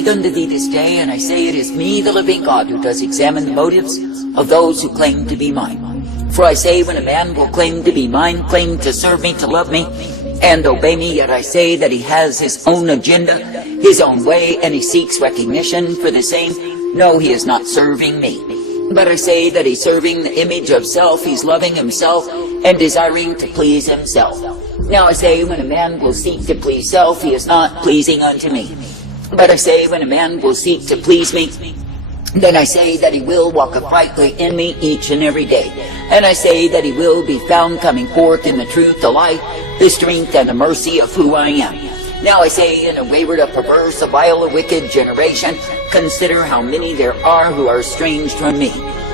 begun to thee this day, and I say it is me, the living God, who does examine the motives of those who claim to be mine. For I say, when a man will claim to be mine, claim to serve me, to love me, and obey me, yet I say that he has his own agenda, his own way, and he seeks recognition for the same, no, he is not serving me. But I say that he's serving the image of self, he's loving himself, and desiring to please himself. Now I say, when a man will seek to please self, he is not pleasing unto me. But I say, when a man will seek to please me, then I say that he will walk uprightly in me each and every day. And I say that he will be found coming forth in the truth, the light, the strength, and the mercy of who I am. Now I say, in a wayward, a perverse, a vile, a wicked generation, consider how many there are who are estranged from me.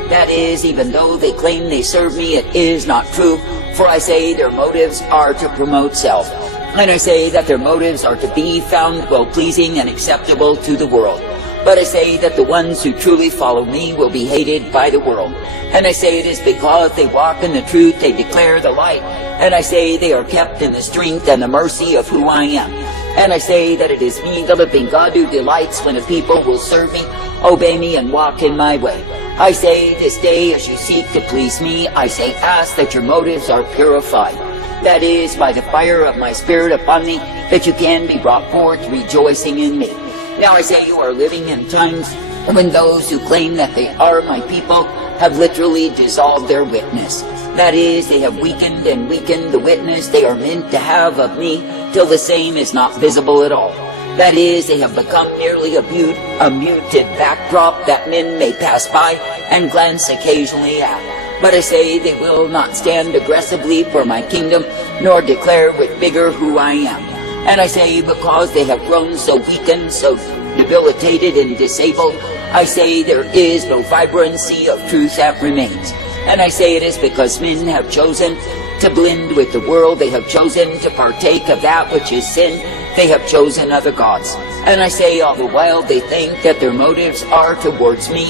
That is, even though they claim they serve me, it is not true. For I say their motives are to promote self. And I say that their motives are to be found well-pleasing and acceptable to the world. But I say that the ones who truly follow me will be hated by the world. And I say it is because they walk in the truth, they declare the light. And I say they are kept in the strength and the mercy of who I am. And I say that it is me, the living God, who delights when a people will serve me, obey me, and walk in my way. I say this day, as you seek to please me, I say ask that your motives are purified. That is, by the fire of my Spirit upon me, that you can be brought forth rejoicing in me. Now I say you are living in times when those who claim that they are my people have literally dissolved their witness. That is, they have weakened and weakened the witness they are meant to have of me, till the same is not visible at all. That is, they have become merely a muted backdrop that men may pass by and glance occasionally at. But I say they will not stand aggressively for my kingdom, nor declare with vigor who I am. And I say, because they have grown so weakened, so debilitated and disabled, I say there is no vibrancy of truth that remains. And I say it is because men have chosen to blend with the world, they have chosen to partake of that which is sin, they have chosen other gods. And I say all the while they think that their motives are towards me.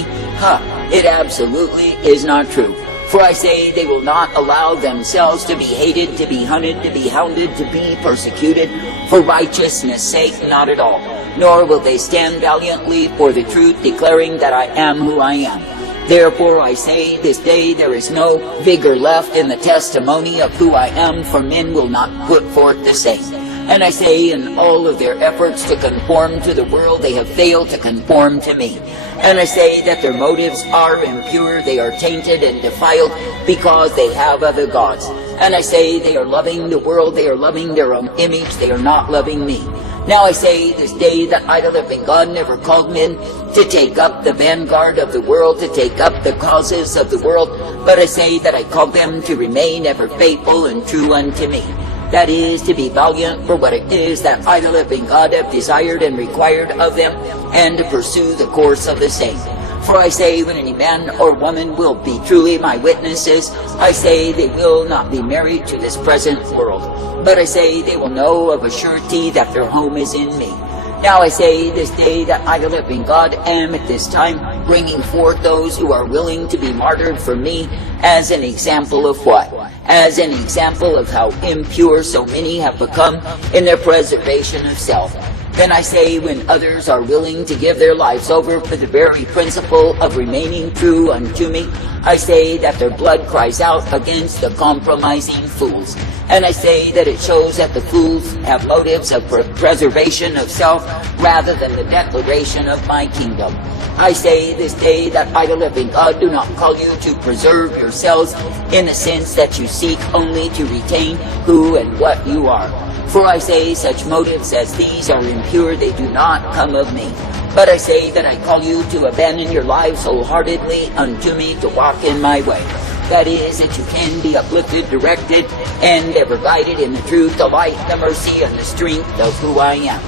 It absolutely is not true. For I say they will not allow themselves to be hated, to be hunted, to be hounded, to be persecuted for righteousness' sake, not at all. Nor will they stand valiantly for the truth, declaring that I am who I am. Therefore I say this day there is no vigor left in the testimony of who I am, for men will not put forth the same. And I say in all of their efforts to conform to the world, they have failed to conform to me. And I say that their motives are impure, they are tainted and defiled, because they have other gods. And I say they are loving the world, they are loving their own image, they are not loving me. Now I say this day that I, the living God, never called men to take up the vanguard of the world, to take up the causes of the world, but I say that I called them to remain ever faithful and true unto me. That is, to be valiant for what it is that I, the living God, have desired and required of them, and to pursue the course of the same. For I say, when any man or woman will be truly my witnesses, I say they will not be married to this present world. But I say they will know of a surety that their home is in me. Now I say this day that I, the living God, am at this time bringing forth those who are willing to be martyred for me, as an example of what? As an example of how impure so many have become in their preservation of self. Then I say, when others are willing to give their lives over for the very principle of remaining true unto me, I say that their blood cries out against the compromising fools. And I say that it shows that the fools have motives of preservation of self rather than the declaration of my kingdom. I say this day that I, the living God, do not call you to preserve yourselves in the sense that you seek only to retain who and what you are. For I say such motives as these are impure, they do not come of me. But I say that I call you to abandon your lives wholeheartedly unto me, to walk in my way. That is, that you can be uplifted, directed, and ever guided in the truth, the light, the mercy, and the strength of who I am.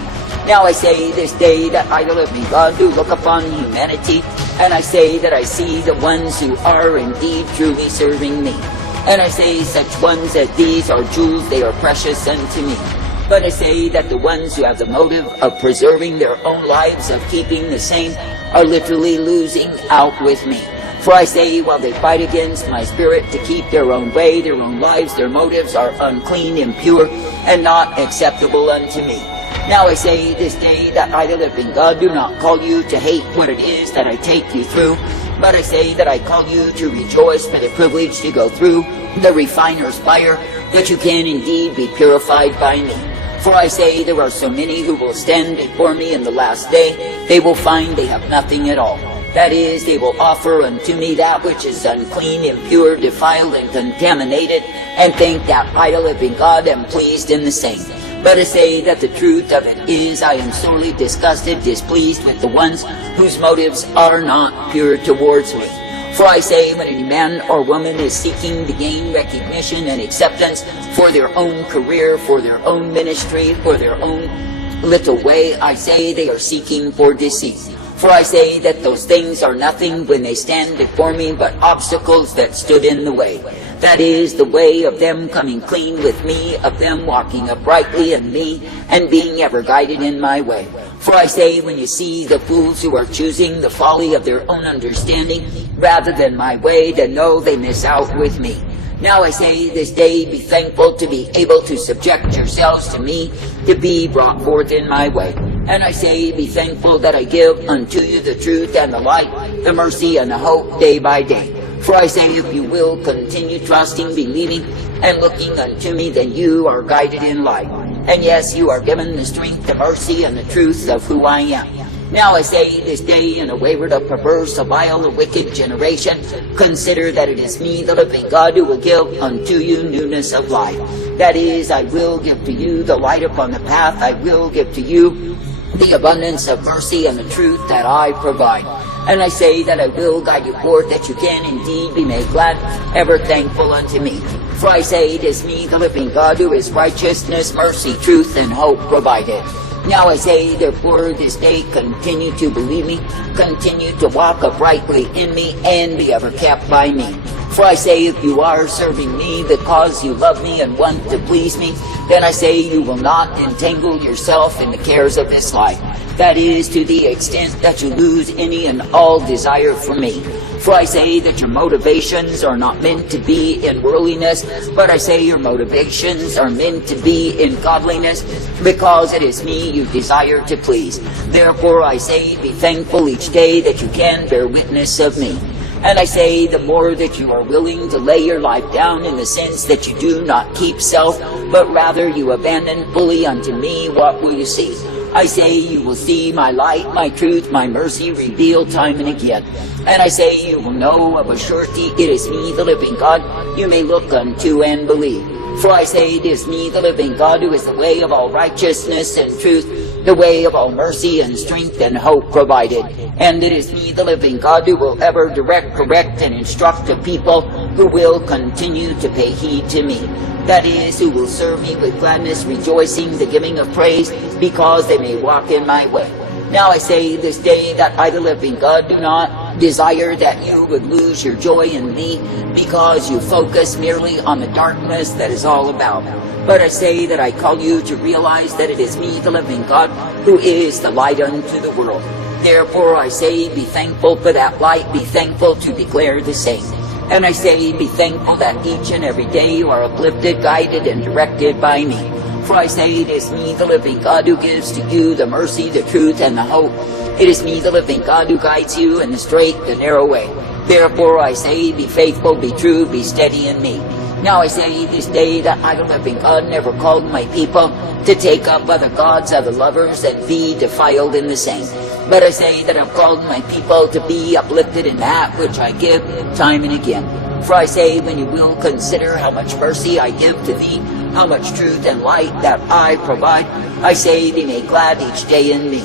Now I say this day that I, the living God, do look upon humanity, and I say that I see the ones who are indeed truly serving me. And I say such ones as these are jewels, they are precious unto me. But I say that the ones who have the motive of preserving their own lives, of keeping the same, are literally losing out with me. For I say, while they fight against my spirit to keep their own way, their own lives, their motives are unclean, impure, and not acceptable unto me. Now I say this day that I, the living God, do not call you to hate what it is that I take you through, but I say that I call you to rejoice for the privilege to go through the refiner's fire, that you can indeed be purified by me. For I say there are so many who will stand before me in the last day, they will find they have nothing at all. That is, they will offer unto me that which is unclean, impure, defiled, and contaminated, and think that I, the living God, am pleased in the same. But I say that the truth of it is, I am sorely disgusted, displeased with the ones whose motives are not pure towards me. For I say, when any man or woman is seeking to gain recognition and acceptance for their own career, for their own ministry, for their own little way, I say they are seeking for deceit. For I say that those things are nothing when they stand before me but obstacles that stood in the way. That is, the way of them coming clean with me, of them walking uprightly in me, and being ever guided in my way. For I say, when you see the fools who are choosing the folly of their own understanding rather than my way, then know they miss out with me. Now I say this day, be thankful to be able to subject yourselves to me, to be brought forth in my way. And I say, be thankful that I give unto you the truth and the light, the mercy and the hope day by day. For I say, if you will continue trusting, believing, and looking unto me, then you are guided in light. And yes, you are given the strength, the mercy, and the truth of who I am. Now I say this day, in a wayward, a perverse, a vile, a wicked generation, consider that it is me, the living God, who will give unto you newness of life. That is, I will give to you the light upon the path. I will give to you the abundance of mercy and the truth that I provide. And I say that I will guide you forth, that you can indeed be made glad, ever thankful unto me. For I say it is me, the living God, who is righteousness, mercy, truth, and hope provided. Now I say, therefore, this day continue to believe me, continue to walk uprightly in me, and be ever kept by me. For I say, if you are serving me because you love me and want to please me, then I say you will not entangle yourself in the cares of this life. That is, to the extent that you lose any and all desire for me. For I say that your motivations are not meant to be in worldliness, but I say your motivations are meant to be in godliness, because it is me you desire to please. Therefore I say, be thankful each day that you can bear witness of me. And I say, the more that you are willing to lay your life down in the sense that you do not keep self, but rather you abandon fully unto me, what will you see? I say, you will see my light, my truth, my mercy revealed time and again. And I say, you will know of a surety it is me, the living God, you may look unto and believe. For I say, it is me, the living God, who is the way of all righteousness and truth, the way of all mercy and strength and hope provided. And it is me, the living God, who will ever direct, correct, and instruct the people who will continue to pay heed to me. That is, who will serve me with gladness, rejoicing, the giving of praise, because they may walk in my way. Now I say this day that I, the living God, do not desire that you would lose your joy in me, because you focus merely on the darkness that is all about. But I say that I call you to realize that it is me, the living God, who is the light unto the world. Therefore I say, be thankful for that light, be thankful to declare the same. And I say, be thankful that each and every day you are uplifted, guided, and directed by me. For I say, it is me, the living God, who gives to you the mercy, the truth, and the hope. It is me, the living God, who guides you in the straight, the narrow way. Therefore I say, be faithful, be true, be steady in me. Now I say this day that I, the living God, never called my people to take up other gods, other lovers, and be defiled in the same. But I say that I've called my people to be uplifted in that which I give time and again. For I say, when you will consider how much mercy I give to thee, how much truth and light that I provide, I say, be made glad each day in me.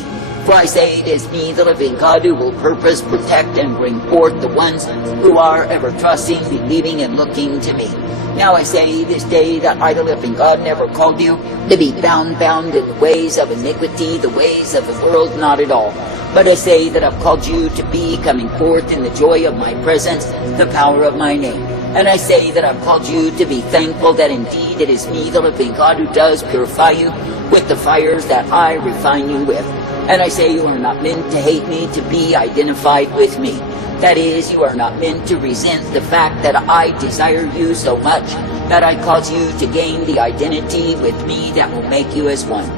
For I say, it is me, the living God, who will purpose, protect, and bring forth the ones who are ever trusting, believing, and looking to me. Now I say this day that I, the living God, never called you to be bound in the ways of iniquity, the ways of the world, not at all. But I say that I've called you to be coming forth in the joy of my presence, the power of my name. And I say that I've called you to be thankful that indeed it is me, the living God, who does purify you with the fires that I refine you with. And I say you are not meant to hate me, to be identified with me. That is, you are not meant to resent the fact that I desire you so much that I cause you to gain the identity with me that will make you as one.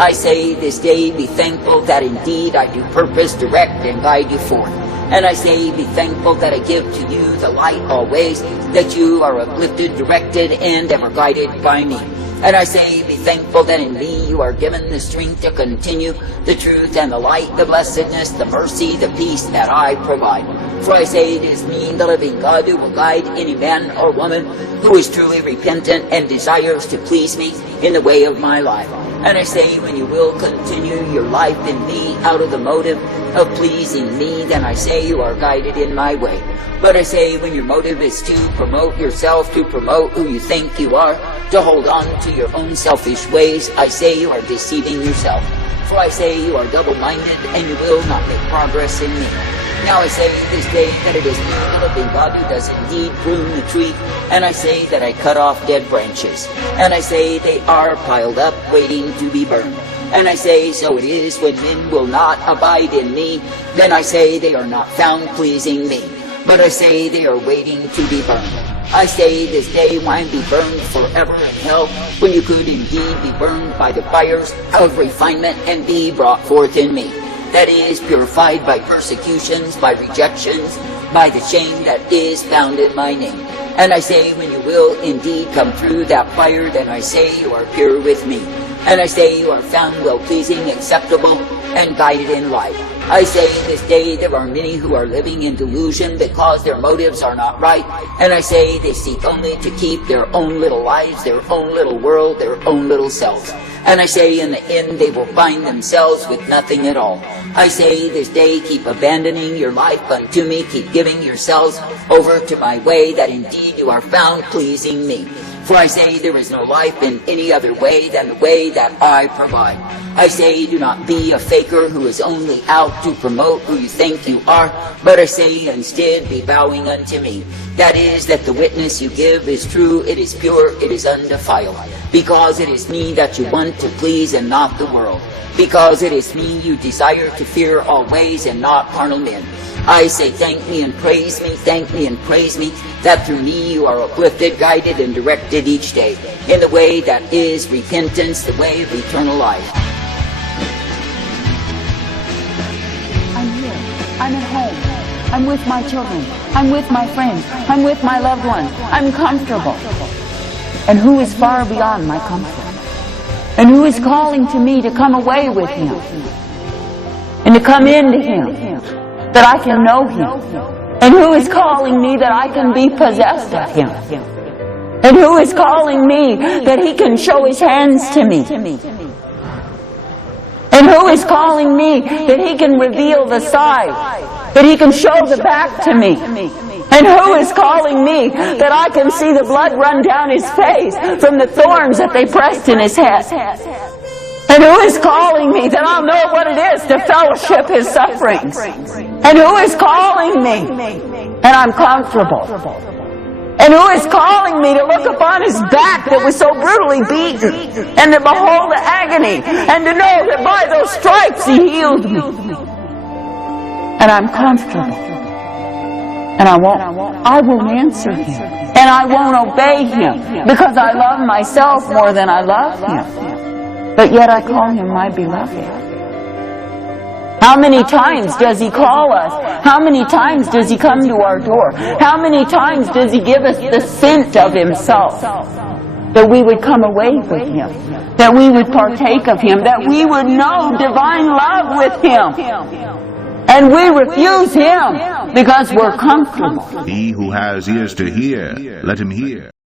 I say this day, be thankful that indeed I do purpose, direct, and guide you forth. And I say, be thankful that I give to you the light always, that you are uplifted, directed, and ever guided by me. And I say, be thankful that in me you are given the strength to continue the truth and the light, the blessedness, the mercy, the peace that I provide. For I say, it is me, the living God, who will guide any man or woman who is truly repentant and desires to please me in the way of my life. And I say, when you will continue your life in me out of the motive of pleasing me, then I say you are guided in my way. But I say, when your motive is to promote yourself, to promote who you think you are, to hold on to your own selfish ways, I say you are deceiving yourself. For I say you are double-minded, and you will not make progress in me. Now I say this day that it is me, the living God, who does indeed prune the tree, and I say that I cut off dead branches, and I say they are piled up, waiting to be burned. And I say, so it is when men will not abide in me, then I say they are not found pleasing me, but I say they are waiting to be burned. I say this day, why be burned forever in hell, when you could indeed be burned by the fires of refinement and be brought forth in me. That is, purified by persecutions, by rejections, by the shame that is found in my name. And I say, when you will indeed come through that fire, then I say you are pure with me. And I say you are found well-pleasing, acceptable, and guided in life. I say this day there are many who are living in delusion because their motives are not right. And I say they seek only to keep their own little lives, their own little world, their own little selves. And I say in the end they will find themselves with nothing at all. I say this day, keep abandoning your life unto me, keep giving yourselves over to my way, that indeed you are found pleasing me. For I say there is no life in any other way than the way that I provide. I say do not be a faker who is only out to promote who you think you are, but I say instead be bowing unto me. That is, that the witness you give is true, it is pure, it is undefiled. Because it is me that you want to please and not the world. Because it is me you desire to fear always and not carnal men. I say thank me and praise me, thank me and praise me, that through me you are uplifted, guided, and directed each day in the way that is repentance, the way of eternal life. I'm here. I'm at home. I'm with my children. I'm with my friends. I'm with my loved ones. I'm comfortable. And who is far beyond my comfort? And who is calling to me to come away with him? And to come into him, that I can know him? And who is calling me that I can be possessed of him? And who is calling me that he can show his hands to me? And who is calling me that he can reveal the side, that he can show the back to me? And who is calling me that I can see the blood run down his face from the thorns that they pressed in his head? And who is calling me that I'll know what it is to fellowship his sufferings? And who is calling me and I'm comfortable? And who is calling me to look upon his back that was so brutally beaten, and to behold the agony, and to know that by those stripes he healed me? And I'm comfortable. And I won't answer him. And I won't obey him, because I love myself more than I love him. But yet I call him my beloved. How many times does he call us? How many times does he come to our door? How many times does he give us the scent of himself? That we would come away with him, that we would partake of him, that we would know divine love with him. And we refuse him because we're comfortable. He who has ears to hear, let him hear.